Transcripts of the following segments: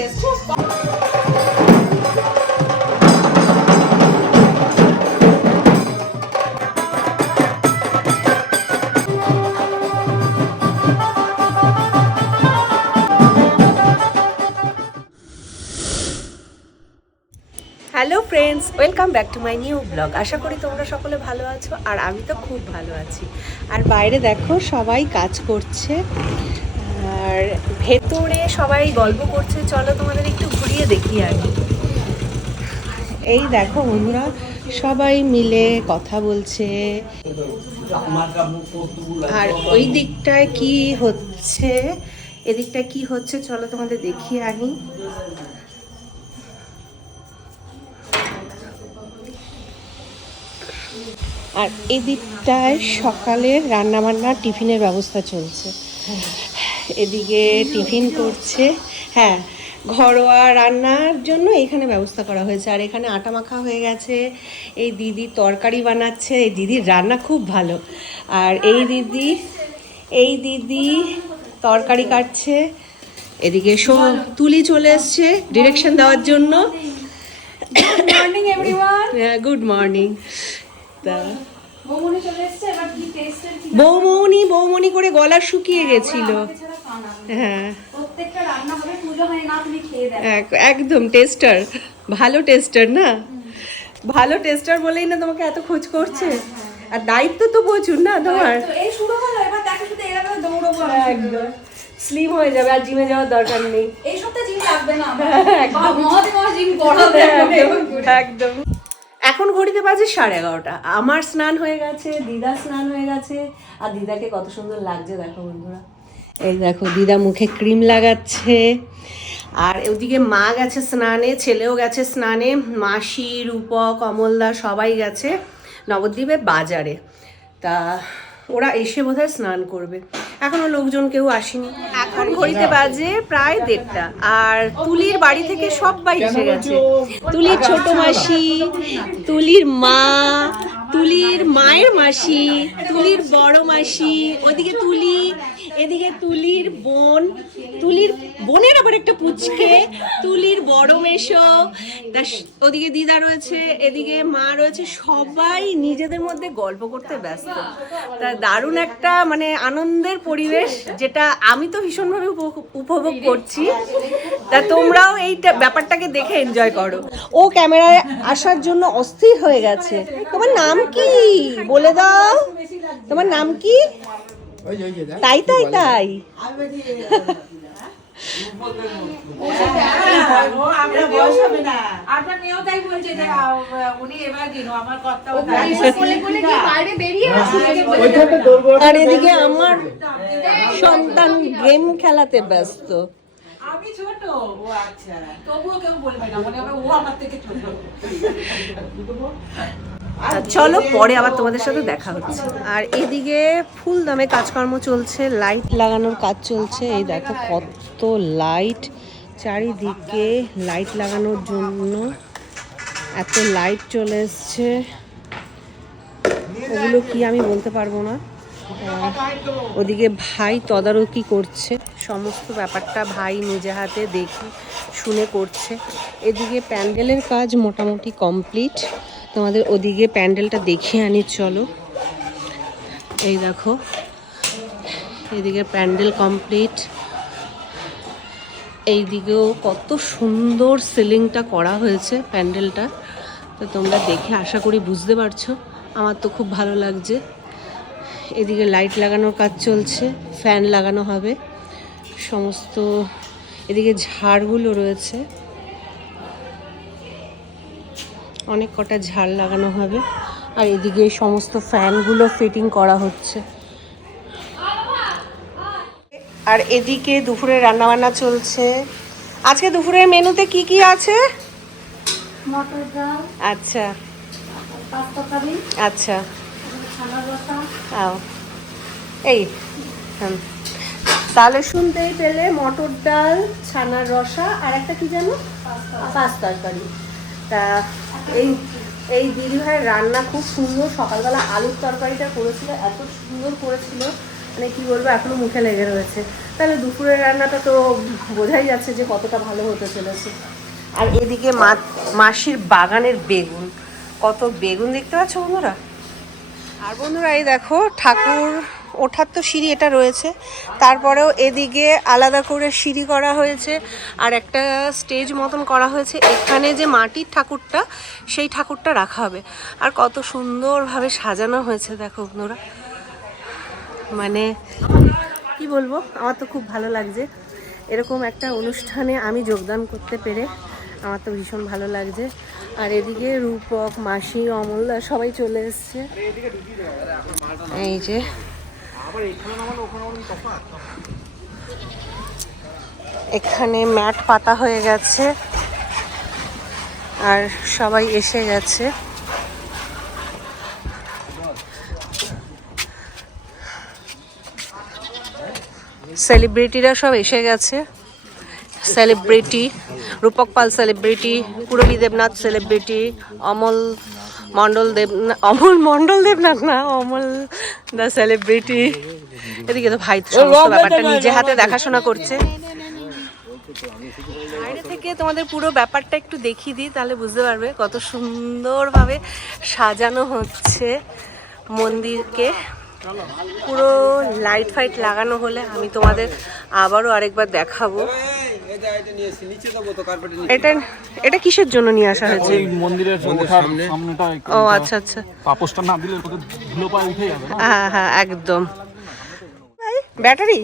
Hello friends welcome back to my new blog আশা করি তোমরা সকলে ভালো আছো, আর আমি তো খুব ভালো আছি। আর বাইরে দেখো, সবাই কাজ করছে। আর ভেতরে সবাই গল্প করছে, চলো তোমাদের একটু ঘুরিয়ে দেখি আমি এই দেখো বন্ধুরা, সবাই মিলে কথা বলছে। আর ওই দিকটায় কি হচ্ছে? এদিকটায় কি হচ্ছে? চলো তোমাদের দেখিয়ে আনি আর এদিকটায় সকালের রান্নাবান্না টিফিনের ব্যবস্থা চলছে। এদিকে টিফিন করছে। হ্যাঁ ঘরোয়া রান্নার জন্য এখানে ব্যবস্থা করা হয়েছে। আর এখানে আটা মাখা হয়ে গেছে। এই দিদি তরকারি বানাচ্ছে। এই দিদির রান্না খুব ভালো। আর এই দিদি এই দিদি তরকারি কাটছে। এদিকে সো তুলি চলে এসছে ডিরেকশন দেওয়ার জন্য। গুড মর্নিং তা বৌমনি বৌমনি করে গলা শুকিয়ে গেছিল। হ্যাঁ। হয় একদম টেস্টার ভালো টেস্টার না? ভালো টেস্টার বলেই না তোমাকে এত খোঁজ করছে? আর দায়িত্ব তো প্রচুর না তোমার। একদম। স্লিম হয়ে যাবে আর জিমে যাওয়ার দরকার নেই। এই সপ্তাহে জিম লাগবে না। একদম, একদম। এখন ঘড়িতে বাজে সাড়ে এগারোটা। আমার স্নান হয়ে গেছে দিদা স্নান হয়ে গেছে, আর দিদাকে কত সুন্দর লাগছে, দেখো বন্ধুরা। এই দেখো, দিদা মুখে ক্রিম লাগাচ্ছে, আর ওদিকে মা গেছে স্নানে, ছেলেও গেছে স্নানে, মাসি, রূপক, অমলদা সবাই গেছে নবদ্বীপে বাজারে। তা ওরা এসে বোধহয় স্নান করবে। এখনও লোকজন কেউ আসেনি। এখন ঘড়িতে বাজে প্রায় দেড়টা, আর তুলির বাড়ি থেকে সব সবাই এসে গেছে। তুলির ছোট মাসি, তুলির মা, তুলির মায়ের মাসি, তুলির বড় মাসি, ওদিকে তুলি এদিকে তুলির বোন, তুলির বোনের আবার একটা পুচকে, তুলির বড় মেশো ওদিকে দিদা রয়েছে, এদিকে মা রয়েছে, সবাই নিজেদের মধ্যে গল্প করতে ব্যস্ত। তা দারুণ একটা মানে আনন্দের পরিবেশ, যেটা আমি তো ভীষণভাবে উপ- উপভোগ করছি। তা তোমরাও এইটা ব্যাপারটাকে দেখে এনজয় করো। ও ক্যামেরায় আসার জন্য অস্থির হয়ে গেছে। তোমার নাম কি? বলে দাও। তোমার নাম কি? তাই তাই তাই আপনার মেয়েও তাই বলছে যে আহ, উনি এবার দিন আমার কর্তাও বলে বলে কি বাইরে বেরিয়ে আসছে আর এদিকে আমার সন্তান গেম খেলাতে ব্যস্ত আমি ছোট ও আচ্ছা তবুও কেউ বলবে না মনে হবে ও আমার থেকে ছোট চলো পরে আবার তোমাদের সাথে দেখা হচ্ছে। আর এদিকে ফুল দামে কাজকর্ম চলছে, লাইট লাগানোর কাজ চলছে। এই দেখো কত লাইট, চারিদিকে লাইট লাগানোর জন্য এত লাইট চলে এসছে। ওগুলো কি আমি বলতে পারব না। ওদিকে ভাই তদারকি করছে, সমস্ত ব্যাপারটা ভাই নিজে হাতে দেখে শুনে করছে। এদিকে প্যান্ডেলের কাজ মোটামুটি কমপ্লিট। তোমাদের ওদিকে প্যান্ডেলটা দেখিয়ে আনি, চলো। এই দেখো, এদিকে প্যান্ডেল কমপ্লিট। এই দিকেও কত সুন্দর সিলিংটা করা হয়েছে প্যান্ডেলটা। তো তোমরা দেখে আশা করি বুঝতে পারছ। আমার তো খুব ভালো লাগছে। এদিকে লাইট লাগানোর কাজ চলছে, ফ্যান লাগানো হবে। সমস্ত এদিকে ঝাড়গুলো রয়েছে। অনেক কটা ঝাড় লাগানো হবে। আর এদিকে সমস্ত ফ্যানগুলো ফিটিং করা হচ্ছে। আর এদিকে দুপুরে রান্নাবান্না চলছে। আজকে দুপুরের মেনুতে কি কি আছে? মটর ডাল আচ্ছা। আচ্ছা। ছানার রসা আও। এই। তাহলে শুনতেই পেলে মটর ডাল ছানার রসা আর একটা কি জানো? পাঁচ তরকারি। তা এই এই দিদি ভাইয়ের রান্না খুব সুন্দর। সকালবেলা আলুর তরকারিটা করেছিল, এত সুন্দর করেছিল। মানে কি বলব, এখনও মুখে লেগে রয়েছে। তাহলে দুপুরের রান্নাটা তো বোঝাই যাচ্ছে যে কতটা ভালো হতে চলেছে। আর এদিকে মা, মাসির বাগানের বেগুন। কত বেগুন দেখতে পাচ্ছ বন্ধুরা? আর বন্ধুরা, এই দেখো, ঠাকুর ওঠার তো সিঁড়ি এটা রয়েছে। তারপরেও এদিকে আলাদা করে সিঁড়ি করা হয়েছে আর একটা স্টেজ মতন করা হয়েছে। এখানে যে মাটির ঠাকুরটা, সেই ঠাকুরটা রাখা হবে। আর কত সুন্দরভাবে সাজানো হয়েছে, দেখো বন্ধুরা। মানে কি বলব, আমার তো খুব ভালো লাগছে। এরকম একটা অনুষ্ঠানে আমি যোগদান করতে পেরে আমার তো ভীষণ ভালো লাগছে। আর এদিকে রূপক, মাসি, অমলদা সবাই চলে এসছে। এই যে এখানে ম্যাট পাতা হয়ে গেছে আর সবাই এসে গেছে। সেলিব্রিটিরা সব এসে গেছে। Celebrity, Rupak Pal celebrity Purabi Debnath celebrity, Amal Mondal Dev Amal Mondal Debnath না অমল দ্য সেলিব্রিটি এদিকে তো ভাই সমস্ত ব্যাপারটা নিজে হাতে দেখাশোনা করছে। বাইরে থেকে তোমাদের পুরো ব্যাপারটা একটু দেখিয়ে দিই তাহলে বুঝতে পারবে কত সুন্দরভাবে সাজানো হচ্ছে মন্দিরকে। পুরো লাইট ফাইট লাগানো হলে আমি তোমাদের আবারও আরেকবার দেখাবো। এটা এটা কিসের জন্য নিয়ে আসা হয়েছে? মন্দিরের সামনেটা ও আচ্ছা আচ্ছা। পাপোশটা না দিলে ধুলো পায়ে উঠে যাবে হ্যাঁ হ্যাঁ একদম। ব্যাটারি?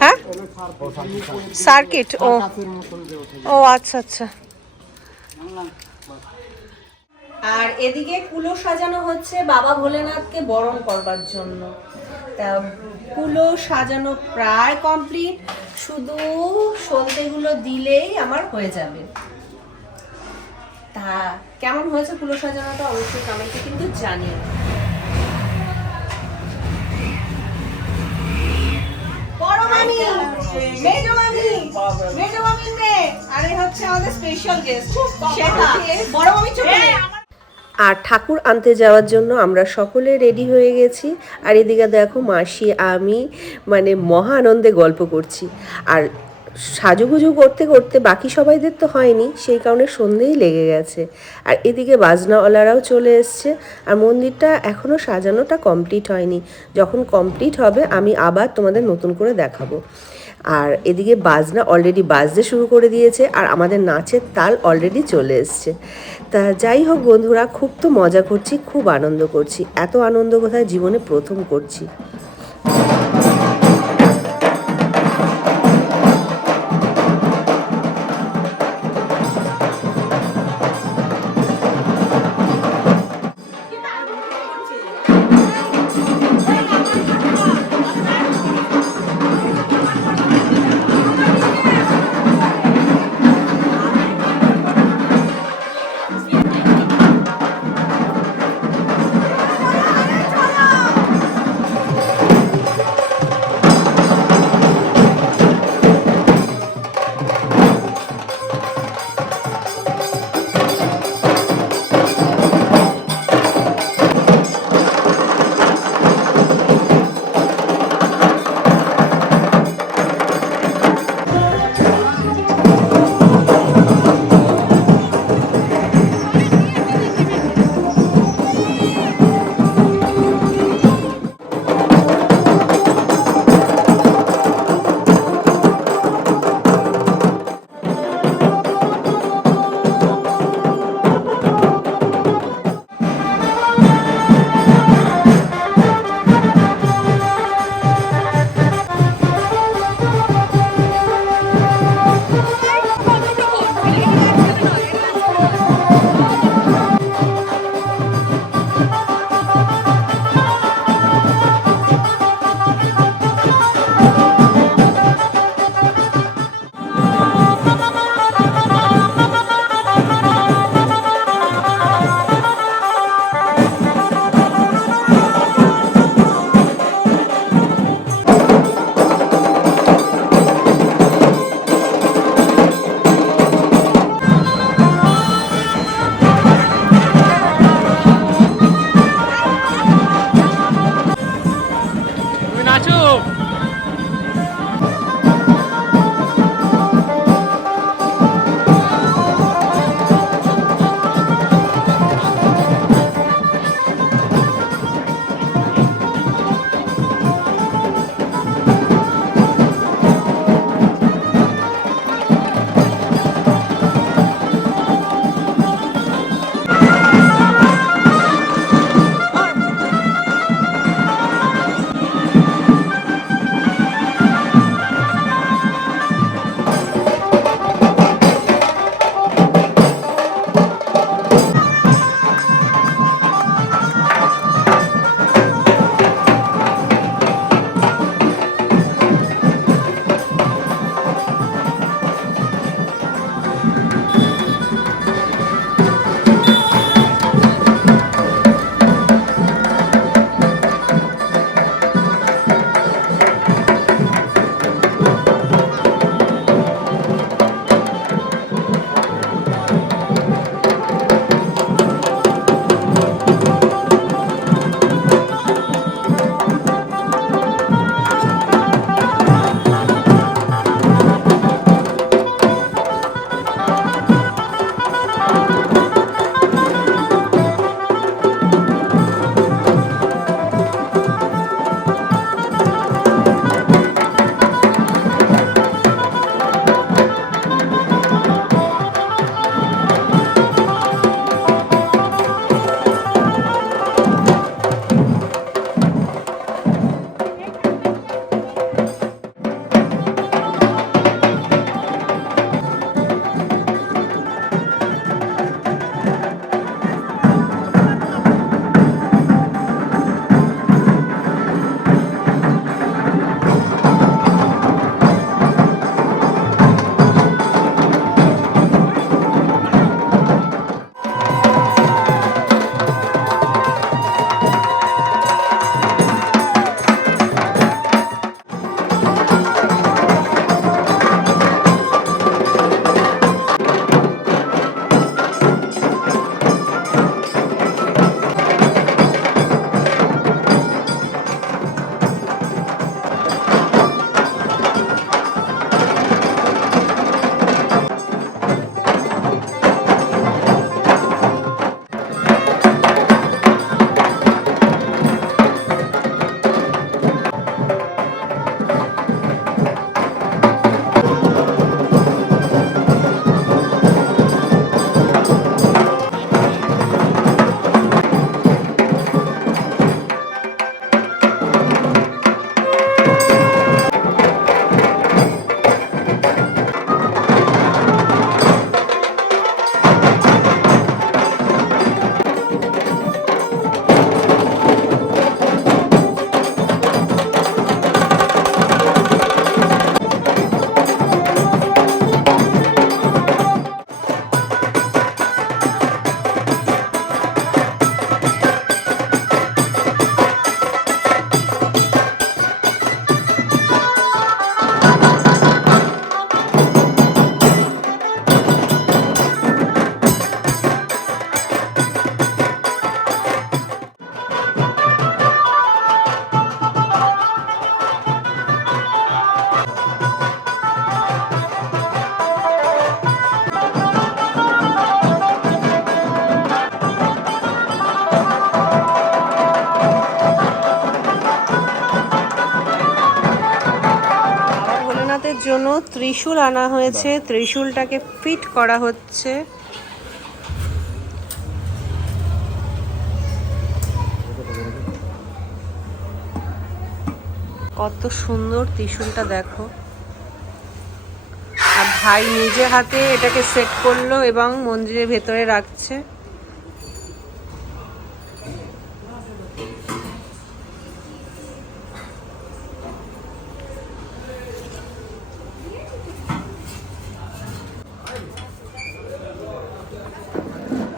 হ্যাঁ? সার্কিট ও। ও আচ্ছা আচ্ছা। আর এদিকে কুলো সাজানো হচ্ছে বাবা ভোলেনাথকে বরণ করবার জন্য। তা কুলো সাজানো প্রায় কমপ্লিট। শুধু সলতেগুলো দিলেই আমার হয়ে যাবে। তা কেমন হয়েছে কুলো সাজানোটা অবশ্যই কমেন্টে কিন্তু মেয়ে। আর হচ্ছে আমাদের স্পেশাল গেস্ট সেটা। বড় মামি চলে আর ঠাকুর আনতে যাওয়ার জন্য আমরা সকলে রেডি হয়ে গেছি। আর এদিকে দেখো মাসি, আমি মানে মহা আনন্দে গল্প করছি। আর সাজুগুজু করতে করতে বাকি সবাইদের তো হয়নি, সেই কারণে সন্ধেই লেগে গেছে। আর এদিকে বাজনাওয়ালারাও চলে এসছে। আর মন্দিরটা এখনও সাজানোটা কমপ্লিট হয়নি। যখন কমপ্লিট হবে, আমি আবার তোমাদের নতুন করে দেখাবো। আর এদিকে বাজনা অলরেডি বাজতে শুরু করে দিয়েছে আর আমাদের নাচের তাল অলরেডি চলে এসছে। তা যাই হোক বন্ধুরা, খুব তো মজা করছি, খুব আনন্দ করছি। এত আনন্দ কোথায়? জীবনে প্রথম করছি। ত্রিশূল আনা হয়েছে। ত্রিশূলটাকে ফিট করা হচ্ছে। কত সুন্দর ত্রিশূলটা দেখো। আর ভাই নিজে হাতে এটাকে সেট করল এবং মন্দিরের ভেতরে রাখছে।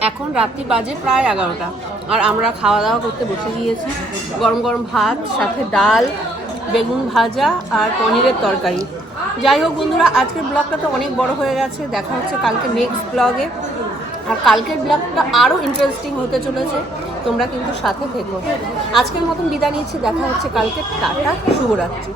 এখন রাত্রি বাজে প্রায় এগারোটা। আর আমরা খাওয়া দাওয়া করতে বসে গিয়েছি। গরম গরম ভাত, সাথে ডাল, বেগুন ভাজা আর পনিরের তরকারি। যাই হোক বন্ধুরা, আজকের ব্লগটা তো অনেক বড় হয়ে গেছে। দেখা হচ্ছে কালকে নেক্সট ব্লগে আর কালকের ব্লগটা আরও ইন্টারেস্টিং হতে চলেছে। তোমরা কিন্তু সাথে থেকো। আজকের মতন বিদায় নিচ্ছি। দেখা হচ্ছে কালকে। টাটা। শুভরাত্রি।